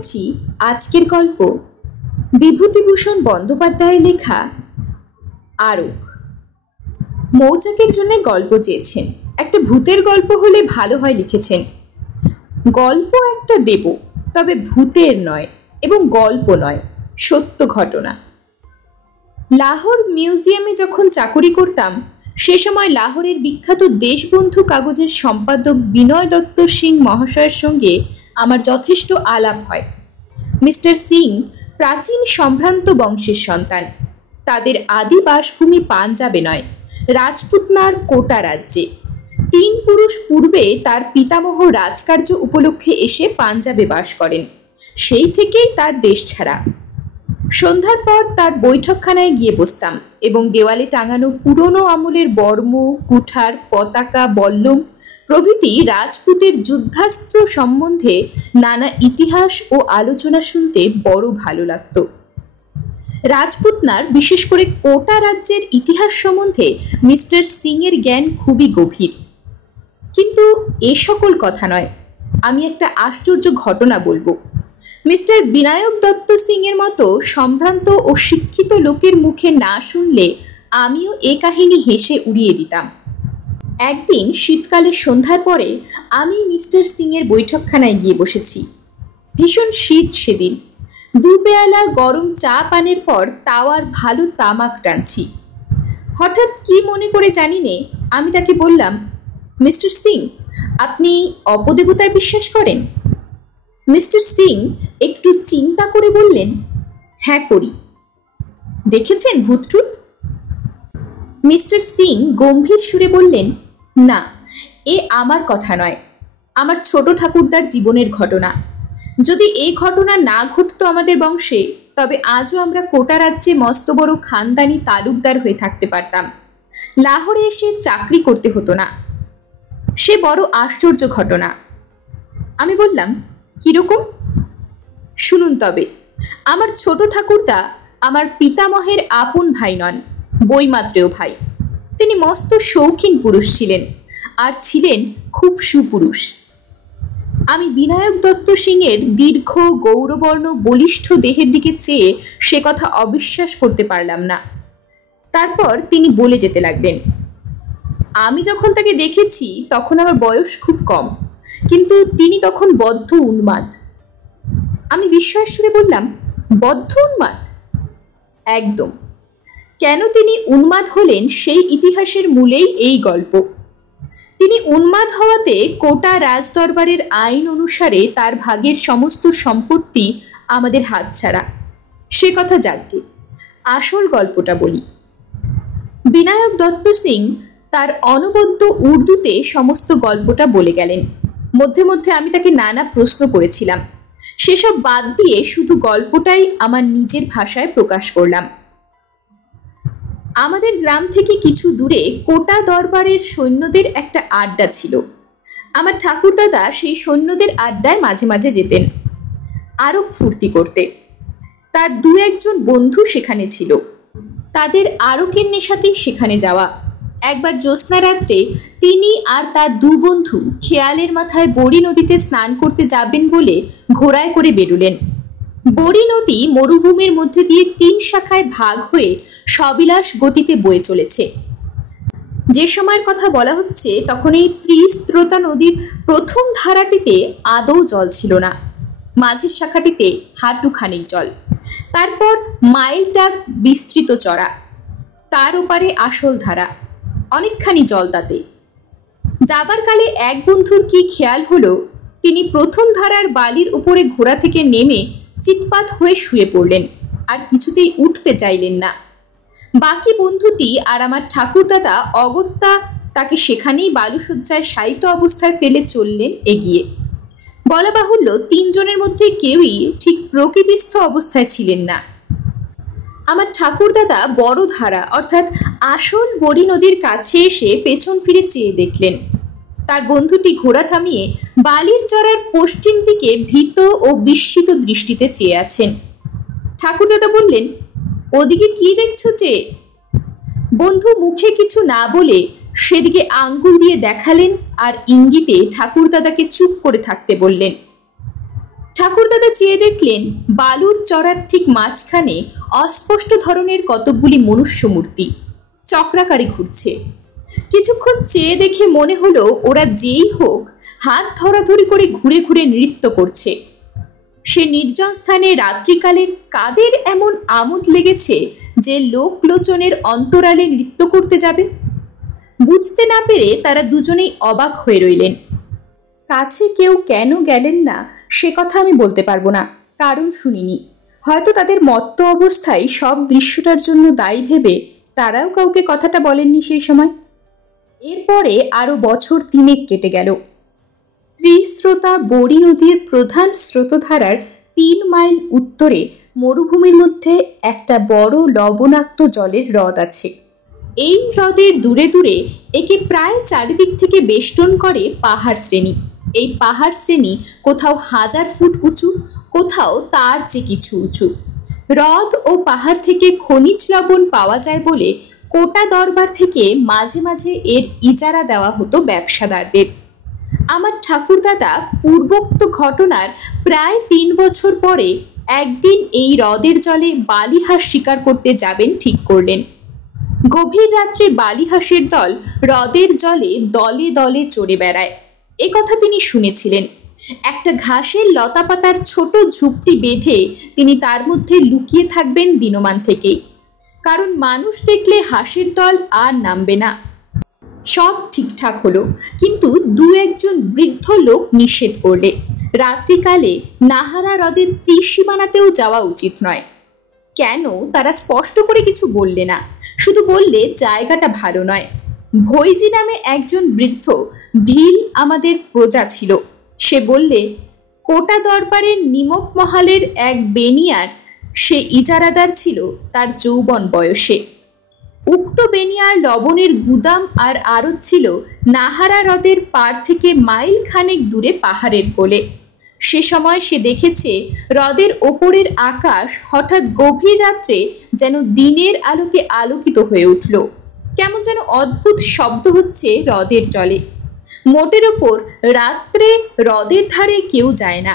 পড়ছি আজকের গল্প বিভূতিভূষণ বন্দ্যোপাধ্যায়ের লেখা আরক। মৌচাকের জন্য গল্প চেয়েছেন, একটা ভূতের গল্প হলে ভালো হয় লিখেছেন। গল্প একটা দেব, তবে ভূতের নয় এবং গল্প নয়, সত্য ঘটনা। লাহোর মিউজিয়ামে যখন চাকরি করতাম সে সময় লাহোরের বিখ্যাত দেশবন্ধু কাগজের সম্পাদক বিনয় দত্ত সিং মহাশয়ের সঙ্গে আমার যথেষ্ট আলাপ হয়। মিস্টার সিং প্রাচীন সম্ভ্রান্ত বংশের সন্তান। তাদের আদি বাসভূমি পাঞ্জাবে নয়, রাজপুতনার কোটা রাজ্যে। 3 পুরুষ পূর্বে তার পিতামহ রাজকার্য উপলক্ষে এসে পাঞ্জাবে বাস করেন, সেই থেকেই তার দেশ ছাড়া। সন্ধ্যার পর তার বৈঠকখানায় গিয়ে বসতাম এবং দেওয়ালে টাঙানো পুরনো আমলের বর্ম, কুঠার, পতাকা, বল্লম প্রভৃতি রাজপুতের যুদ্ধাস্ত্র সম্বন্ধে নানা ইতিহাস ও আলোচনা শুনতে বড় ভালো লাগত। রাজপুতনার, বিশেষ করে কোটা রাজ্যের ইতিহাস সম্বন্ধে মিস্টার সিং এর জ্ঞান খুবই গভীর। কিন্তু এ সকল কথা নয়, আমি একটা আশ্চর্য ঘটনা বলবো। মিস্টার বিনায়ক দত্ত সিং এর মতো সম্ভ্রান্ত ও শিক্ষিত লোকের মুখে না শুনলে আমিও এ কাহিনী হেসে উড়িয়ে দিতাম। একদিন শীতকালের সন্ধ্যার পরে আমি মিস্টার সিং এর বৈঠকখানায় গিয়ে বসেছি। ভীষণ শীত সেদিন। 2 পেয়ালা গরম চা পানের পর তাওয়ার ভালো তামাক টানছি। হঠাৎ কি মনে করে জানি নে, আমি তাকে বললাম, মিস্টার সিং, আপনি অপদেবতায় বিশ্বাস করেন? মিস্টার সিং একটু চিন্তা করে বললেন, হ্যাঁ করি। দেখেছেন ভূতটুত? মিস্টার সিং গম্ভীর সুরে বললেন, না, এ আমার কথা নয়, আমার ছোট ঠাকুরদার জীবনের ঘটনা। যদি এই ঘটনা না ঘটতো আমাদের বংশে, তবে আজও আমরা কোটা রাজ্যে মস্ত বড় খানদানি তালুকদার হয়ে থাকতে পারতাম। লাহোরে এসে চাকরি করতে হতো না। সে বড় আশ্চর্য ঘটনা। আমি বললাম, কিরকম? শুনুন তবে। আমার ছোট ঠাকুরদা আমার পিতামহের আপন ভাই নন, বইমাত্রেয় ভাই। তিনি মস্ত শৌখিন পুরুষ ছিলেন, আর ছিলেন খুব সুপুরুষ। আমি বিনায়ক দত্ত সিং এর দীর্ঘ গৌরবর্ণ বলিষ্ঠ দেহের দিকে চেয়ে সে কথা অবিশ্বাস করতে পারলাম না। তারপর তিনি বলে যেতে লাগলেন, আমি যখন তাকে দেখেছি তখন আমার বয়স খুব কম, কিন্তু তিনি তখন বদ্ধ উন্মাদ। আমি বিস্ময়ের সুরে বললাম, বদ্ধ উন্মাদ? একদম। কেন তিনি উন্মাদ হলেন সেই ইতিহাসের মূলেই এই গল্প। তিনি উন্মাদ হওয়াতে কোটা রাজদরবারের আইন অনুসারে তার ভাগের সমস্ত সম্পত্তি আমাদের হাতছাড়া। সে কথা যাকে, আসল গল্পটা বলি। বিনায়ক দত্ত সিং তার অনবদ্য উর্দুতে সমস্ত গল্পটা বলে গেলেন। মধ্যে মধ্যে আমি তাকে নানা প্রশ্ন করেছিলাম। সেসব বাদ দিয়ে শুধু গল্পটাই আমার নিজের ভাষায় প্রকাশ করলাম। আমাদের গ্রাম থেকে কিছু দূরে কোটা দরবারের সৈন্যদের একটা আড্ডা ছিল। আমার ঠাকুরদাদা সেই সৈন্যদের আড্ডায় মাঝে মাঝে যেতেন আরক ফুর্তি করতে। তার 2-1 জন বন্ধু সেখানে ছিল, তাদের আরকের নেশাতেই সেখানে যাওয়া। একবার জ্যোৎস্না রাত্রে তিনি আর তার 2 বন্ধু খেয়ালের মাথায় বড়ি নদীতে স্নান করতে যাবেন বলে ঘোড়ায় করে বেরুলেন। বড়ি নদী মরুভূমির মধ্যে দিয়ে 3 শাখায় ভাগ হয়ে সবিলাস গতিতে বয়ে চলেছে। যে সময়ের কথা বলা হচ্ছে তখন এই ত্রিস্রোতা নদীর প্রথম ধারাটিতে আদৌ জল ছিল না, মাঝের শাখাটিতে হাঁটুখানিক জল, তারপর মাইলটাক বিস্তৃত চড়া, তার ওপারে আসল ধারা, অনেকখানি জল তাতে। যাবার কালে এক বন্ধুর কি খেয়াল হলো, তিনি প্রথম ধারার বালির উপরে ঘোড়া থেকে নেমে চিৎপাত হয়ে শুয়ে পড়লেন, আর কিছুতেই উঠতে চাইলেন না। বাকি বন্ধুটি আর আমার ঠাকুরদাদা অগত্যা তাকে সেখানেই বালুসজ্জায় শায়িত অবস্থায় ফেলে চললেন এগিয়ে। বলা বাহুল্য, 3 জনের মধ্যে কেউই ঠিক প্রকৃতিস্থ অবস্থায় ছিলেন না। আমার ঠাকুরদাদা বড় ধারা অর্থাৎ আসল বড়ি নদীর কাছে এসে পেছন ফিরে চেয়ে দেখলেন তার বন্ধুটি ঘোড়া থামিয়ে বালির চড়ার পশ্চিম দিকে ভীত ও বিস্মিত দৃষ্টিতে চেয়ে আছেন। ঠাকুরদাদা বললেন, ওদিকে কি দেখছো চেয়ে? বন্ধু মুখে কিছু না বলে সেদিকে আঙ্গুল দিয়ে দেখালেন আর ইঙ্গিতে ঠাকুরদাদাকে চুপ করে থাকতে বললেন। ঠাকুরদাদা চেয়ে দেখলেন বালুর চড়ার ঠিক মাঝখানে অস্পষ্ট ধরনের কতকগুলি মনুষ্য মূর্তি চক্রাকারে ঘুরছে। কিছুক্ষণ চেয়ে দেখে মনে হলো ওরা যেই হোক হাত ধরাধরি করে ঘুরে ঘুরে নৃত্য করছে। সে নির্জন স্থানে রাত্রিকালে কাদের এমন আমোদ লেগেছে যে লোকলোচনের অন্তরালে নৃত্য করতে যাবে? বুঝতে না পেরে তারা দুজনেই অবাক হয়ে রইলেন। কাছে কেউ কেন গেলেন না সে কথা আমি বলতে পারবো না, কারণ শুনিনি। হয়তো তাদের মত্ত অবস্থায় সব দৃশ্যটার জন্য দায়ী ভেবে তারাও কাউকে কথাটা বলেননি সেই সময়। এরপরে আরো বছর 3 কেটে গেল। ত্রিস্রোতা বড়ি নদীর প্রধান স্রোতধারার 3 মাইল উত্তরে মরুভূমির মধ্যে একটা বড় লবণাক্ত জলের হ্রদ আছে। এই হ্রদের দূরে দূরে একে প্রায় চারিদিক থেকে বেষ্টন করে পাহাড় শ্রেণী। এই পাহাড় শ্রেণী কোথাও 1000 ফুট উঁচু, কোথাও তার চেয়ে কিছু উঁচু। হ্রদ ও পাহাড় থেকে খনিজ লবণ পাওয়া যায় বলে কোটা দরবার থেকে মাঝে মাঝে এর ইজারা দেওয়া হতো ব্যবসাদারদের। আমার ঠাকুরদাদা পূর্বোক্ত ঘটনার প্রায় 3 বছর পরে একদিন এই হ্রদের জলে বালিহাঁস শিকার করতে যাবেন ঠিক করলেন। গভীর রাত্রে বালিহাঁসের দল হ্রদের জলে দলে দলে চড়ে বেড়ায়, এ কথা তিনি শুনেছিলেন। একটা ঘাসের লতাপাতার ছোট ঝুপড়ি বেঁধে তিনি তার মধ্যে লুকিয়ে থাকবেন দিনমান থেকেই, কারণ মানুষ দেখলে হাঁসের দল আর নামবে না। সব ঠিকঠাক হলো, কিন্তু 2-1 বৃদ্ধ লোক নিষেধ করলে রাত্রিকালে নাহারা হ্রদের ত্রিসীমানাতেও যাওয়া উচিত নয়। কেন তারা স্পষ্ট করে কিছু বললে না, শুধু বললে জায়গাটা ভালো নয়। ভৈজি নামে একজন বৃদ্ধ ভিল আমাদের প্রজা ছিল। সে বললে কোটা দরবারের নিমক মহালের এক বেনিয়ার সে ইজারাদার ছিল তার যৌবন বয়সে। উক্ত বেনিয়ার লবণের গুদাম আর আড়ত ছিল নাহারা হ্রদের পার থেকে মাইল খানেক দূরে পাহাড়ের কোলে। সে সময় সে দেখেছে হ্রদের ওপরের আকাশ হঠাৎ গভীর রাত্রে যেন দিনের আলোকে আলোকিত হয়ে উঠল। কেমন যেন অদ্ভুত শব্দ হচ্ছে হ্রদের জলে। মোটের ওপর রাত্রে হ্রদের ধারে কেউ যায় না।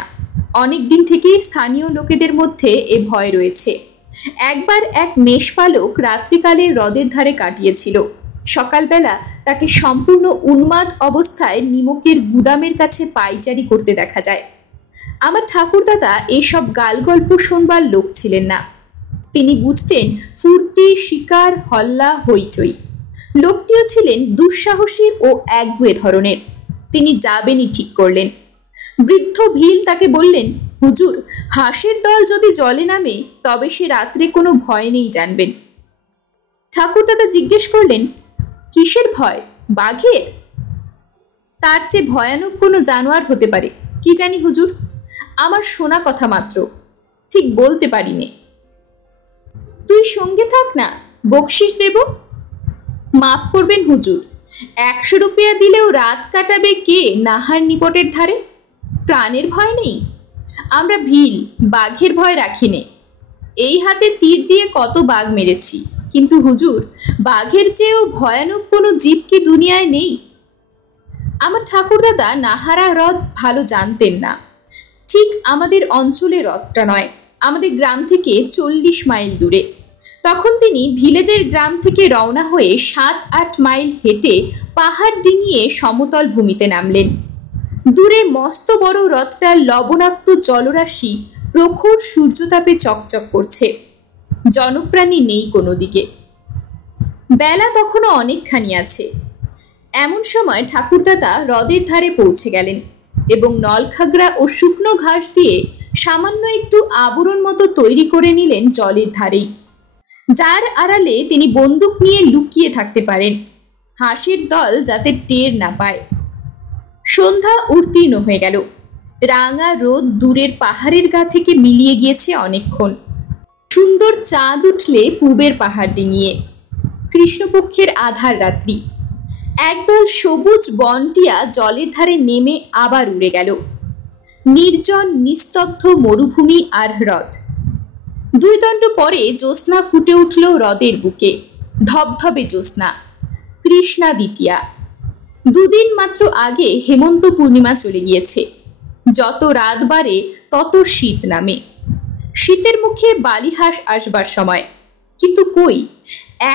অনেক দিন থেকেই স্থানীয় লোকেদের মধ্যে এ ভয় রয়েছে। একবার এক মেষপালক রাত্রিকালে হ্রদের ধারে কাটিয়েছিল। সকালবেলা তাকে সম্পূর্ণ উন্মাদ অবস্থায় নিমকের গুদামের কাছে পাইচারি করতে দেখা যায়। আমার ঠাকুরদাদা এসব গালগল্প শুনবার লোক ছিলেন না। তিনি বুঝতেন ফুর্তি, শিকার, হল্লা, হইচই। লোকটিও ছিলেন দুঃসাহসী ও একগুঁয়ে ধরনের। তিনি যাবেনই ঠিক করলেন। বৃদ্ধ ভিল তাকে বললেন, হুজুর, হাঁসের দল যদি জলে নামে তবে সে রাত্রে কোনো ভয় নেই জানবেন। ঠাকুরদাদা জিজ্ঞেস করলেন, কিসের ভয়? বাঘের? তার চেয়ে ভয়ানক কোনো জানোয়ার হতে পারে, কি জানি হুজুর, আমার শোনা কথা মাত্র, ঠিক বলতে পারিনে। তুই সঙ্গে থাক না, বকশিস দেব। মাফ করবেন হুজুর, 100 রুপিয়া দিলেও রাত কাটাবে কে নাহার নিপটের ধারে? প্রাণের ভয় নেই। আমরা ভিল, বাঘের ভয় রাখিনে। এই হাতে তীর দিয়ে কত বাঘ মেরেছি, কিন্তু হুজুর, বাঘের চেয়েও ভয়ানক কোনো জীব কি দুনিয়ায় নেই? আমার ঠাকুরদাদা নাহারা হ্রদ ভালো জানতেন না। ঠিক আমাদের অঞ্চলের হ্রদটা নয়, আমাদের গ্রাম থেকে 40 মাইল দূরে। তখন তিনি ভিলেদের গ্রাম থেকে রওনা হয়ে 7-8 মাইল হেঁটে পাহাড় ডিঙিয়ে সমতল ভূমিতে নামলেন। দূরে মস্ত বড় হ্রদটার লবণাক্ত জলরাশি প্রখর সূর্যতাপে চকচক করছে। জনপ্রাণী নেই কোনো দিকে। বেলা তখনও অনেকখানি আছে। এমন সময় ঠাকুরদাদা হ্রদের ধারে পৌঁছে গেলেন এবং নলখাগড়া ও শুকনো ঘাস দিয়ে সামান্য একটু আবরণ মতো তৈরি করে নিলেন জলের ধারেই, যার আড়ালে তিনি বন্দুক নিয়ে লুকিয়ে থাকতে পারেন, হাঁসের দল যাতে টের না পায়। সন্ধ্যা উত্তীর্ণ হয়ে গেল। রাঙা রোদ দূরের পাহাড়ের গা থেকে মিলিয়ে গিয়েছে অনেকক্ষণ। সুন্দর চাঁদ উঠলে পূবের পাহাড় ডিঙিয়ে। কৃষ্ণপক্ষের আধার রাত্রি। একদল সবুজ বনটিয়া জলের ধারে নেমে আবার উড়ে গেল। নির্জন নিস্তব্ধ মরুভূমি আর হ্রদ। 2 দণ্ড পরে জ্যোৎস্না ফুটে উঠল হ্রদের বুকে। ধবধবে জ্যোৎস্না, কৃষ্ণা দ্বিতীয়া। 2 দিন মাত্র আগে হেমন্ত পূর্ণিমা চলে গিয়েছে। যত রাত বাড়ে তত শীত নামে। শীতের মুখে বালিহাঁস আসবার সময়, কিন্তু কই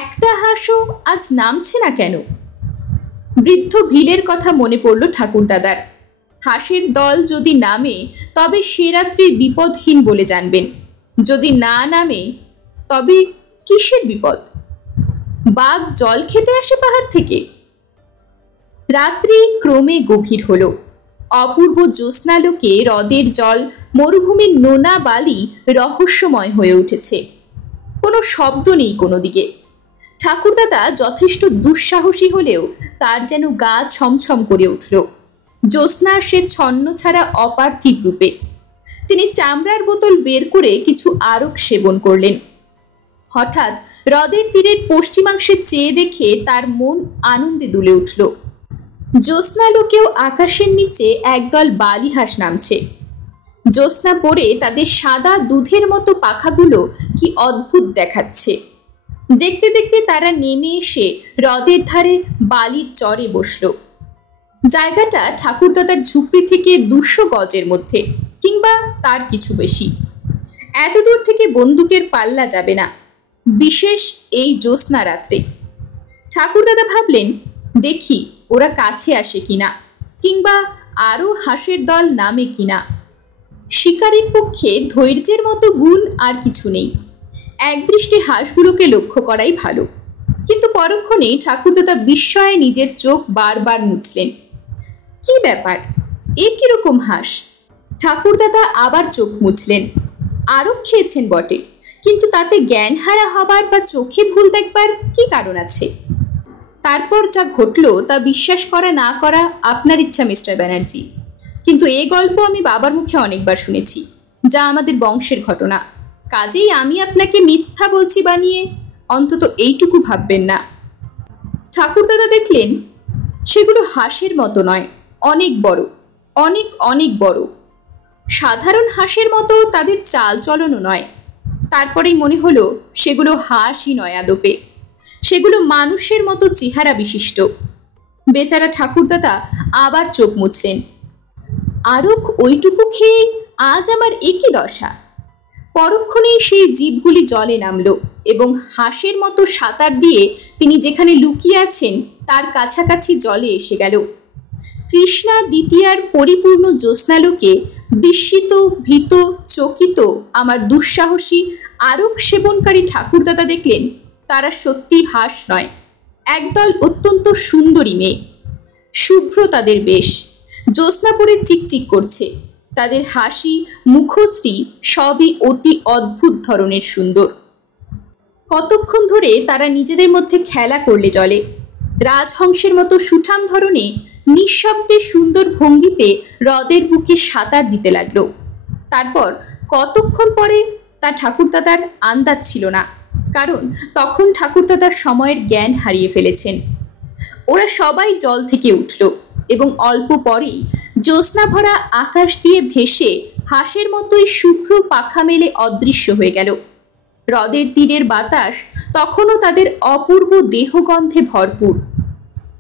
একটা হাঁসও আজ নামছে না কেন? বৃদ্ধ ভিলের কথা মনে পড়ল ঠাকুরদাদার। হাঁসের দল যদি নামে তবে সে রাত্রি বিপদহীন বলে জানবেন, যদি না নামে তবে কিসের বিপদ? বাঘ জল খেতে আসে পাহাড় থেকে? রাত্রি ক্রমে গভীর হলো। অপূর্ব জ্যোৎস্নালোকে হ্রদের জল, মরুভূমির নোনা বালি রহস্যময় হয়ে উঠেছে। কোনো শব্দ নেই কোনো দিকে। ঠাকুরদাদা যথেষ্ট দুঃসাহসী হলেও তার যেন গা ছমছম করে উঠল জ্যোৎস্নার সে ছন্ন ছাড়া অপার্থিব রূপে। তিনি চামড়ার বোতল বের করে কিছু আরক সেবন করলেন। হঠাৎ হ্রদের তীরের পশ্চিমাংশে চেয়ে দেখে তার মন আনন্দে দুলে উঠল। জ্যোৎস্নালোকেও আকাশের নিচে একদল বালিহাঁস নামছে। জ্যোৎস্না পড়ে তাদের সাদা দুধের মতো পাখাগুলো কি অদ্ভুত দেখাচ্ছে। দেখতে দেখতে তারা নেমে এসে হ্রদের ধারে বালির চরে বসল। জায়গাটা ঠাকুরদাদার ঝুপড়ি থেকে 200 গজের মধ্যে, কিংবা তার কিছু বেশি। এত দূর থেকে বন্দুকের পাল্লা যাবে না, বিশেষ এই জ্যোৎস্না রাত্রে। ঠাকুরদাদা ভাবলেন, দেখি ওরা কাছে আসে কিনা, কিংবা আরো হাঁসের দল নামে কিনা। শিকারীর পক্ষে ধৈর্যের মতো গুণ আর কিছু নেই। একদৃষ্টে হাঁসগুলোকে লক্ষ্য করাই ভালো। কিন্তু পরক্ষণে ঠাকুরদাদা বিস্ময়ে নিজের চোখ বারবার মুছলেন। কি ব্যাপার, এ কিরকম হাঁস? ঠাকুরদাদা আবার চোখ মুছলেন। আরব খেয়েছেন বটে, কিন্তু তাতে জ্ঞানহারা হবার বা চোখে ভুল দেখবার কি কারণ আছে? তারপর যা ঘটল তা বিশ্বাস করা না করা আপনার ইচ্ছা মিস্টার ব্যানার্জি, কিন্তু এই গল্প আমি বাবার মুখে অনেকবার শুনেছি, যা আমাদের বংশের ঘটনা। কাজেই আমি আপনাকে মিথ্যা বলছি বানিয়ে অন্তত এইটুকু ভাববেন না। ঠাকুরদাদা দেখলেন সেগুলো হাঁসের মতো নয়, অনেক বড়, অনেক অনেক বড়। সাধারণ হাঁসের মতো তাদের চাল চলনও নয়। তারপরেই মনে হলো সেগুলো হাঁসই নয় আদপে, সেগুলো মানুষের মতো চেহারা বিশিষ্ট। বেচারা ঠাকুরদাদা আবার চোখ মুছলেন। আরক ওইটুকু খেয়ে আজ আমার একই দশা। পরক্ষণেই সেই জীবগুলি জলে নামলো এবং হাঁসের মতো সাঁতার দিয়ে তিনি যেখানে লুকিয়ে আছেন তার কাছাকাছি জলে এসে গেল। কৃষ্ণা দ্বিতীয়ার পরিপূর্ণ জ্যোৎস্নালোকে বিস্মিত, ভীত, চকিত আমার দুঃসাহসী আরক সেবনকারী ঠাকুরদাদা দেখলেন তারা সত্যি হাঁস নয়, একদল অত্যন্ত সুন্দরী মেয়ে। শুভ্র তাদের বেশ, জ্যোৎস্না পরে চিকচিক করছে। তাদের হাসি, মুখশ্রী সবই অতি অদ্ভুত ধরনের সুন্দর। কতক্ষণ ধরে তারা নিজেদের মধ্যে খেলা করলে জলে। রাজহংসের মতো সুঠাম ধরনে নিঃশব্দে সুন্দর ভঙ্গিতে হ্রদের বুকে সাঁতার দিতে লাগলো। তারপর কতক্ষণ পরে তা ঠাকুরদাদার আন্দাজ ছিল না, কারণ তখন ঠাকুরদাদার সময়ের জ্ঞান হারিয়ে ফেলেছেন। ওরা সবাই জল থেকে উঠল এবং অল্প পরেই জ্যোৎস্না ভরা আকাশ দিয়ে ভেসে হাঁসের মতোই শুভ্র পাখা মেলে অদৃশ্য হয়ে গেল। হ্রদের তীরের বাতাস তখনও তাদের অপূর্ব দেহগন্ধে ভরপুর।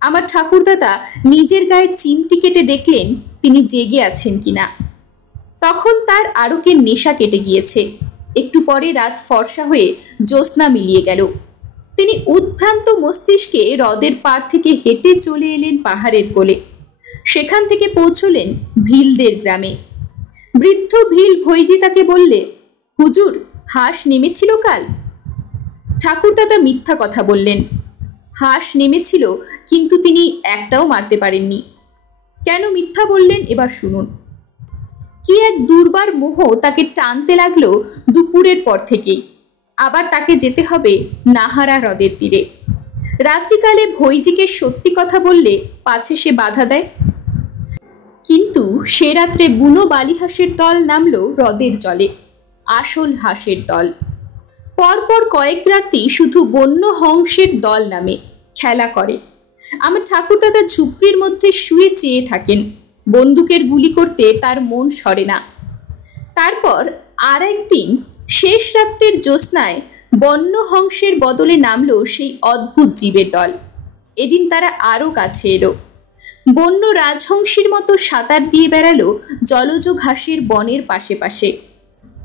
আমার ঠাকুরদাদা নিজের গায়ে চিমটি কেটে দেখলেন তিনি জেগে আছেন কিনা। তখন তার আরকের নেশা কেটে গিয়েছে। একটু পরে রাত ফর্সা হয়ে জ্যোৎস্না মিলিয়ে গেল। তিনি উদ্ভ্রান্ত মস্তিষ্কে হ্রদের পার থেকে হেঁটে চলে এলেন পাহাড়ের কোলে। সেখান থেকে পৌঁছলেন ভিলদের গ্রামে। বৃদ্ধ ভিল ভৈজি তাকে বললে, হুজুর, হাঁস নেমেছিল কাল? ঠাকুরদাদা মিথ্যা কথা বললেন। হাঁস নেমেছিল, কিন্তু তিনি একটাও মারতে পারেননি। কেন মিথ্যা বললেন এবার শুনুন। কি এক দুর্বার মোহ তাকে টানতে লাগলো দুপুরের পর থেকেই। আবার তাকে যেতে হবে নাহারা হ্রদের তীরে। রাত্রিকালে ভৈজিকে সত্যি কথা বললে পাছে সে বাধা দেয়। কিন্তু সে রাত্রে বুনো বালিহাঁসের দল নামলো হ্রদের জলে, আসল হাঁসের দল। পরপর কয়েক রাতি শুধু বন্য হংসের দল নামে খেলা করে। আমার ঠাকুরদাদা ঝুপড়ির মধ্যে শুয়ে চেয়ে থাকেন। বন্দুকের গুলি করতে তার মন সরে না। তারপর আর একদিন শেষ রাত্রের জ্যোৎস্নায় বন্য হংসের বদলে নামলো সেই অদ্ভুত জীবের দল। এদিন তারা আরো কাছে এলো। বন্য রাজহংসীর মতো সাঁতার দিয়ে বেড়ালো জলজ ঘাসের বনের পাশে পাশে।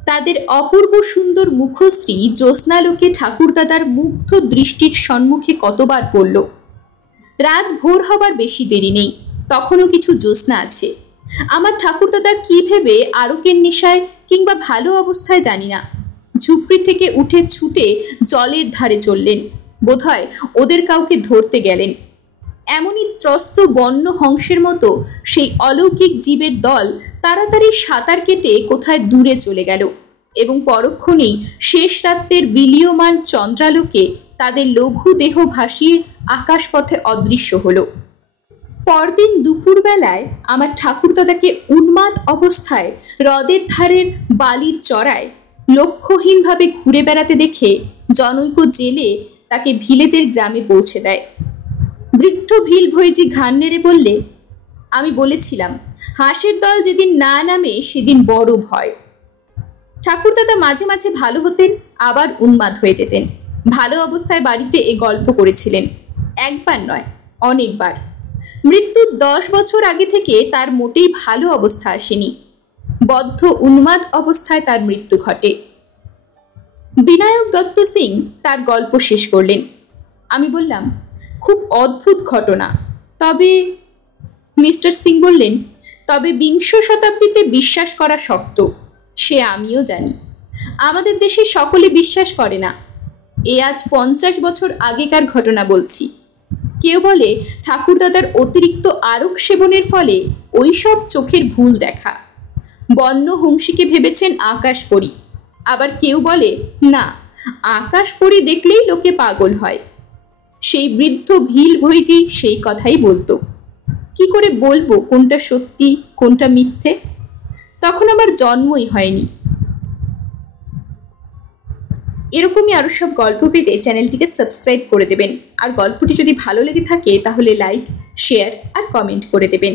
তাদের অপূর্ব সুন্দর মুখশ্রী জ্যোৎস্নালোকে ঠাকুরদাদার মুগ্ধ দৃষ্টির সম্মুখে কতবার পড়ল। রাত ভোর হবার বেশি দেরি নেই, তখনও কিছু জ্যোৎস্না আছে। আমার ঠাকুরদাদা কি ভেবে আরকের নেশায় কিংবা ভালো অবস্থায় জানি না ঝুপড়ি থেকে উঠে ছুটে জলের ধারে চললেন। বোধহয় ওদের কাউকে ধরতে গেলেন। এমনই ত্রস্ত বন্য হংসের মতো সেই অলৌকিক জীবের দল তাড়াতাড়ি সাঁতার কেটে কোথায় দূরে চলে গেল এবং পরক্ষণেই শেষ রাত্রের বিলীয়মান চন্দ্রালোকে তাদের লঘু দেহ ভাসিয়ে আকাশপথে অদৃশ্য হলো। পরদিন দুপুরবেলায় আমার ঠাকুরদাদাকে উন্মাদ অবস্থায় হ্রদের ধারের বালির চড়ায় লক্ষ্যহীনভাবে ঘুরে বেড়াতে দেখে জনৈক জেলে তাকে ভিলেদের গ্রামে পৌঁছে দেয়। বৃদ্ধ ভিল ভৈজি ঘাড় নেড়ে বললে, আমি বলেছিলাম হাঁসের দল যেদিন না নামে সেদিন বড় ভয়। ঠাকুরদাদা মাঝে মাঝে ভালো হতেন, আবার উন্মাদ হয়ে যেতেন। ভালো অবস্থায় বাড়িতে এ গল্প করেছিলেন, একবার নয় অনেকবার। মৃত্যুর 10 বছর আগে থেকে তার মোটেই ভালো অবস্থা আসেনি। বদ্ধ উন্মাদ অবস্থায় তার মৃত্যু ঘটে। বিনায়ক দত্ত সিং তার গল্প শেষ করলেন। আমি বললাম, খুব অদ্ভুত ঘটনা। তবে মিস্টার সিং বললেন, তবে 20 শতাব্দীতে বিশ্বাস করা শক্ত, সে আমিও জানি। আমাদের দেশে সকলে বিশ্বাস করে না। এ আজ 50 বছর আগেকার ঘটনা বলছি। কেউ বলে ঠাকুরদাদার অতিরিক্ত আরক সেবনের ফলে ওইসব চোখের ভুল দেখা। বন্য হংসীকে ভেবেছেন আকাশপরী। আবার কেউ বলে না, আকাশপরী দেখলেই লোকে পাগল হয়। সেই বৃদ্ধ ভিল ভৈজি সেই কথাই বলতো। কি করে বলবো কোনটা সত্যি কোনটা মিথ্যে? তখন আমার জন্মই হয়নি। এরকমই আরো সব গল্প পেতে চ্যানেলটিকে সাবস্ক্রাইব করে দেবেন। আর গল্পটি যদি ভালো লেগে থাকে তাহলে লাইক, শেয়ার আর কমেন্ট করে দেবেন।